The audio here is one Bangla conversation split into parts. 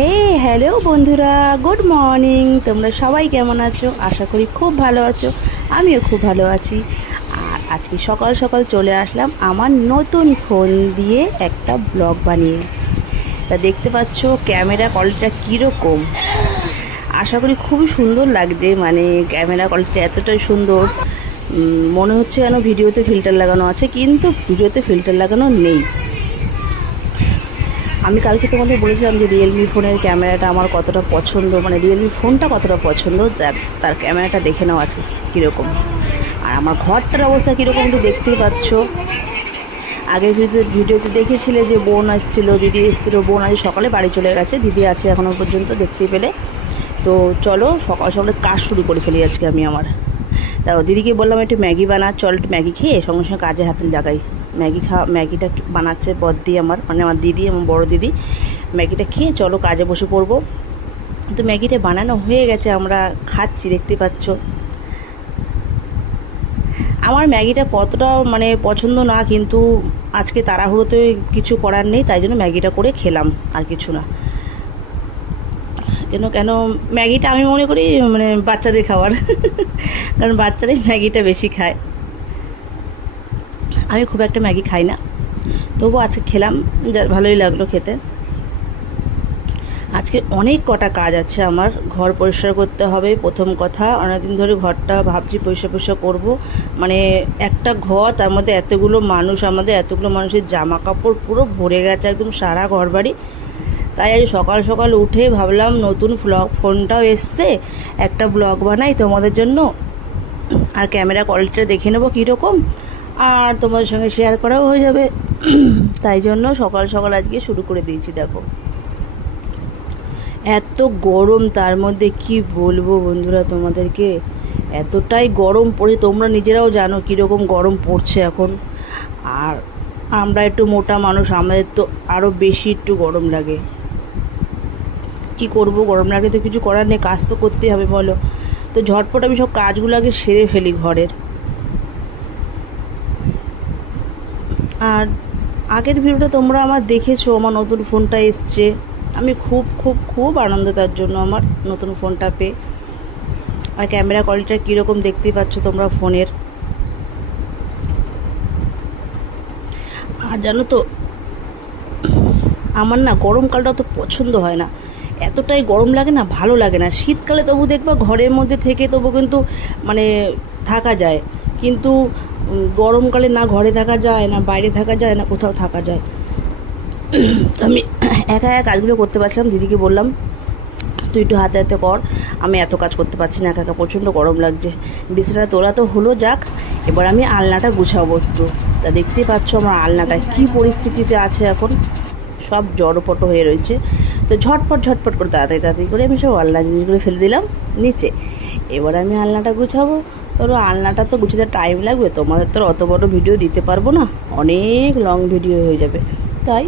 হে হ্যালো বন্ধুরা, গুড মর্নিং। তোমরা সবাই কেমন আছো? আশা করি খুব ভালো আছো। আমিও খুব ভালো আছি। আর আজকে সকাল সকাল চলে আসলাম আমার নতুন ফোন দিয়ে একটা ব্লগ বানিয়ে। তা দেখতে পাচ্ছ ক্যামেরা কোয়ালিটিটা কীরকম। আশা করি খুবই সুন্দর লাগছে, মানে ক্যামেরা কোয়ালিটি এতটাই সুন্দর। মনে হচ্ছে যেন ভিডিওতে ফিল্টার লাগানো আছে, কিন্তু ভিডিওতে ফিল্টার লাগানো নেই। আমি কালকে তোমাদের বলেছিলাম যে রিয়েলমি ফোনের ক্যামেরাটা আমার কতটা পছন্দ, মানে রিয়েলমি ফোনটা কতটা পছন্দ, তার ক্যামেরাটা দেখে নাও আছে কীরকম। আর আমার ঘরটার অবস্থা কীরকম একটু দেখতেই পাচ্ছ। আগের ভিডিওতে দেখেছিলে যে বোন আসছিলো, দিদি এসেছিলো। বোন আজ সকালে বাড়ি চলে গেছে, দিদি আছে এখনও পর্যন্ত দেখতেই পেলে। তো চলো সকাল সকালে কাজ শুরু করে ফেলি আজকে আমি আমার। তাও দিদিকে বললাম একটু ম্যাগি বানা, চল একটু ম্যাগি খেয়ে সঙ্গে সঙ্গে কাজে হাতে লাগাই। ম্যাগিটা বানাচ্ছে বদ্দি আমার, মানে আমার দিদি, আমার বড় দিদি। ম্যাগিটা খেয়ে চলো কাজে বসে পড়বো। তো ম্যাগিটা বানানো হয়ে গেছে, আমরা খাচ্ছি, দেখতে পাচ্ছ। আমার ম্যাগিটা কতটা মানে পছন্দ না, কিন্তু আজকে তাড়াহুড়োতে কিছু করার নেই, তাই জন্য ম্যাগিটা করে খেলাম, আর কিছু না। কেন ম্যাগিটা আমি মনে করি মানে বাচ্চাদের খাবার কারণ বাচ্চারাই ম্যাগিটা বেশি খায়। আমি খুব একটা ম্যাগি খাই না, তবু আজকে খেলাম, ভালোই লাগলো খেতে। আজকে অনেক কটা কাজ আছে আমার। ঘর পরিষ্কার করতে হবে প্রথম কথা, অনেকদিন ধরে ঘরটা ভাবছি পরিষ্কার করব। মানে একটা ঘর, তার মধ্যে এতগুলো মানুষ, আমাদের এতগুলো মানুষের জামা কাপড় পুরো ভরে গেছে একদম সারা ঘর বাড়ি। তাই আজ সকাল সকাল উঠে ভাবলাম নতুন ফোনটাও এসছে, একটা ব্লগ বানাই তোমাদের জন্য, আর ক্যামেরা কোয়ালিটিটা দেখে নেবো কীরকম, আর তোমাদের সঙ্গে শেয়ার করাও হয়ে যাবে। তাই জন্য সকাল সকাল আজকে শুরু করে দিয়েছি। দেখো এত গরম, তার মধ্যে কি বলবো বন্ধুরা তোমাদেরকে, এতটাই গরম পড়ে, তোমরা নিজেরাও জানো কীরকম গরম পড়ছে এখন। আর আমরা একটু মোটা মানুষ, আমাদের তো আরও বেশি একটু গরম লাগে। কি করব, গরম লাগে তো কিছু করার নেই, কাজ তো করতেই হবে বলো। তো ঝটপট আমি সব কাজগুলো আগে সেরে ফেলি ঘরের। আর আগের ভিডিওটা তোমরা আমার দেখেছো, আমার নতুন ফোনটা এসছে। আমি খুব খুব খুব আনন্দ তার জন্য আমার নতুন ফোনটা পেয়ে। আর ক্যামেরা কোয়ালিটিটা কীরকম দেখতেই পাচ্ছ তোমরা ফোনের। আর জানো তো আমার না গরমকালটা তো পছন্দ হয় না, এতটাই গরম লাগে না, ভালো লাগে না। শীতকালে তবু দেখবা ঘরের মধ্যে থেকে তবু কিন্তু মানে থাকা যায়, কিন্তু গরমকালে না ঘরে থাকা যায়, না বাইরে থাকা যায়, না কোথাও থাকা যায়। তো আমি একা একা কাজগুলো করতে পারছিলাম, দিদিকে বললাম তুই একটু হাতে হাতে কর, আমি এত কাজ করতে পারছি না, একা একা প্রচণ্ড গরম লাগছে। বিছানা তোলা তো হলো, যাক এবার আমি আলনাটা গুছাবো একটু। তা দেখতেই পাচ্ছ আমার আলনাটা কী পরিস্থিতিতে আছে এখন, সব জড়পট হয়ে রয়েছে। তো ঝটপট ঝটপট করে তাড়াতাড়ি তাড়াতাড়ি করে আমি সব আলনা জিনিসগুলো ফেলে দিলাম নিচে। এবার আমি আলনাটা গুছাবো। ধরো আলনাটা তো গুছাতে টাইম লাগবে, তোমাদের তো অত বড় ভিডিও দিতে পারবো না, অনেক লং ভিডিও হয়ে যাবে। তাই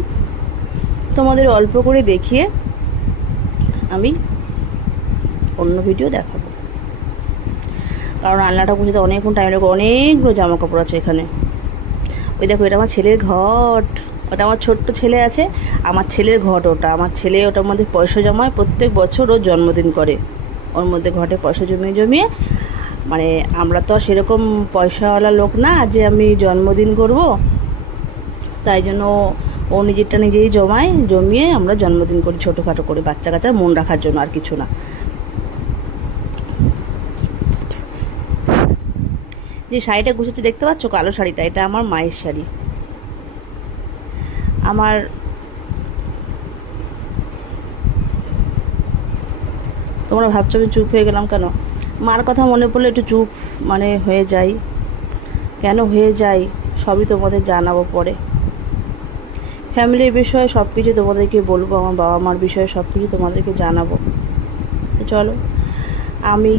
তোমাদের অল্প করে দেখিয়ে আমি অন্য ভিডিও দেখাবো, কারণ আলনাটা গুছাতে অনেকক্ষণ টাইম লাগবে, অনেকগুলো জামা কাপড় আছে এখানে। ওই দেখো এটা আমার ছেলের ঘট, ওটা আমার ছোট্ট ছেলে আছে, আমার ছেলের ঘট ওটা। আমার ছেলে ওটার মধ্যে পয়সা জমায়, প্রত্যেক বছর ও জন্মদিন করে, ওর মধ্যে ঘটে পয়সা জমিয়ে জমিয়ে। মানে আমরা তো সেরকম পয়সাওয়ালা লোক না যে আমি জন্মদিন করব, তাই জন্য ও নিজেরটা নিজেই জমিয়ে আমরা জন্মদিন করি ছোটোখাটো করে, বাচ্চা কাচ্চার মন রাখার জন্য, আর কিছু না। যে শাড়িটা গুছাচ্ছি দেখতে পাচ্ছ, কালো শাড়িটা, এটা আমার মায়ের শাড়ি। আমার তোমরা ভাবছো আমি চুপ হয়ে গেলাম কেন? মার কথা মনে পড়লে একটু চুপ মানে হয়ে যাই। কেন হয়ে যাই সবই তোমাদের জানাবো পরে। ফ্যামিলির বিষয়ে সব কিছু তোমাদেরকে বলবো, আমার বাবা মার বিষয়ে সব কিছু তোমাদেরকে জানাবো। তো চলো, আমি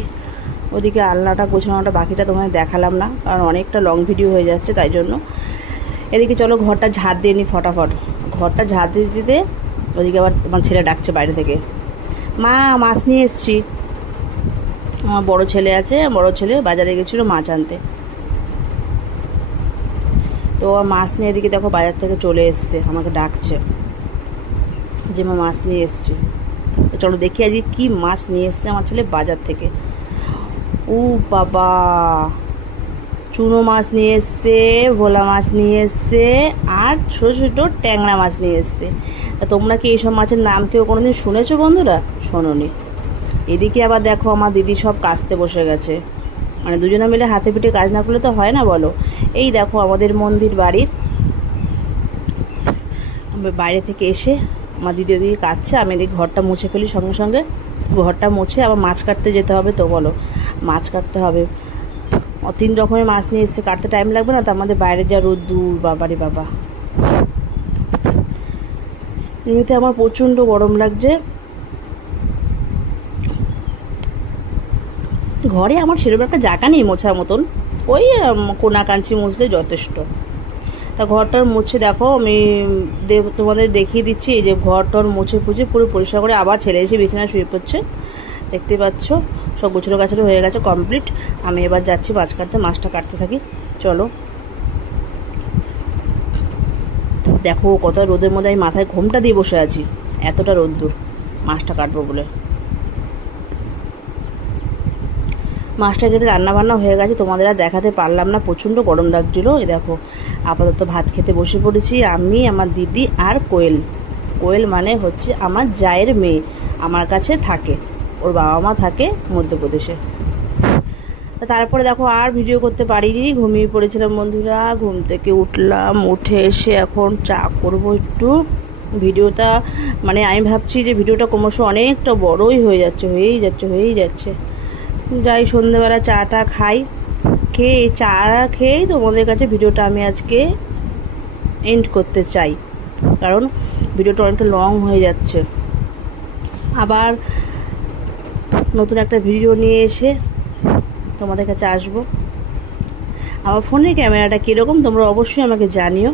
ওদিকে আলনাটা গোছানোটা বাকিটা তোমাদের দেখালাম না, কারণ অনেকটা লং ভিডিও হয়ে যাচ্ছে, তাই জন্য। এদিকে চলো ঘরটা ঝাড় দিয়ে নিই ফটাফট। ঘরটা ঝাড় দিতে দিতে ওদিকে আবার আমার ছেলে ডাকছে বাইরে থেকে, মা মাছ নিয়ে এসছি। আমার বড় ছেলে আছে, বড় ছেলে বাজারে গেছিলো মাছ আনতে, তো মাছ নিয়ে এদিকে দেখো বাজার থেকে চলে এসছে, আমাকে ডাকছে যে মা মাছ নিয়ে এসছি। তো চলো দেখি আজকে কী মাছ নিয়ে এসছে আমার ছেলে বাজার থেকে। ও বাবা, চুনো মাছ নিয়ে এসছে, ভোলা মাছ নিয়ে এসছে, আর ছোটো ছোটো ট্যাংরা মাছ নিয়ে এসছে। তা তোমরা কি এইসব মাছের নাম কেউ কোনোদিন শুনেছো বন্ধুরা? শোনোনি। এদিকে আবার দেখো আমার দিদি সব কাচতে বসে গেছে, মানে দুজনে মিলে হাতে পিঠে কাজ না করলে তো হয় না বলো। এই দেখো আমাদের মন্দির বাড়ির বাইরে থেকে এসে আমার দিদি ওদিকে কাটছে, আমি এদিকে ঘরটা মুছে ফেলি সঙ্গে সঙ্গে। ঘরটা মুছে আবার মাছ কাটতে যেতে হবে, তো বলো মাছ কাটতে হবে। 3 রকমের মাছ নিয়ে এসছে, কাটতে টাইম লাগবে না? তো আমাদের বাইরে যা রোদ্দুর, বাবারে বাবা। এমনিতে আমার প্রচণ্ড গরম লাগছে। ঘরে আমার সেরকম একটা জায়গা নেই মোছার মতন, ওই কোনা কাঞ্চি মুছলে যথেষ্ট। তা ঘরটার মুছে দেখো আমি তোমাদের দেখিয়ে দিচ্ছি। এই যে ঘরটর মুছে ফুছে পুরো পরিষ্কার করে আবার ছেলে এসে বিছানায় শুয়ে পড়ছে, দেখতে পাচ্ছ। সব গুছড়ো গাছড়ো হয়ে গেছে কমপ্লিট। আমি এবার যাচ্ছি মাছ কাটতে, মাছটা কাটতে থাকি চলো। দেখো কত রোদের মধ্যে আমি মাথায় ঘোমটা দিয়ে বসে আছি, এতটা রোদ্দুর মাছটা কাটবো বলে। মাছটা কেটে রান্নাবান্না হয়ে গেছে, তোমাদের আর দেখাতে পারলাম না, প্রচণ্ড গরম লাগছিলো। এই দেখো আপাতত ভাত খেতে বসে পড়েছি আমি, আমার দিদি আর কোয়েল। কোয়েল মানে হচ্ছে আমার জায়ের মেয়ে, আমার কাছে থাকে, ওর বাবা মা থাকে মধ্যপ্রদেশে। তারপরে দেখো আর ভিডিও করতে পারিনি, ঘুমিয়ে পড়েছিলাম বন্ধুরা। ঘুম থেকে উঠলাম, উঠে এসে এখন চা করবো একটু। ভিডিওটা মানে আমি ভাবছি যে ভিডিওটা ক্রমশ অনেকটা বড়ই হয়েই যাচ্ছে। যাই সন্ধ্যেবেলা চাটা খাই, খেয়ে চা খেয়েই তোমাদের কাছে ভিডিওটা আমি আজকে এন্ড করতে চাই, কারণ ভিডিওটা অনেকটা লং হয়ে যাচ্ছে। আবার নতুন একটা ভিডিও নিয়ে এসে তোমাদের কাছে আসবো। আমার ফোনের ক্যামেরাটা কীরকম তোমরা অবশ্যই আমাকে জানিও।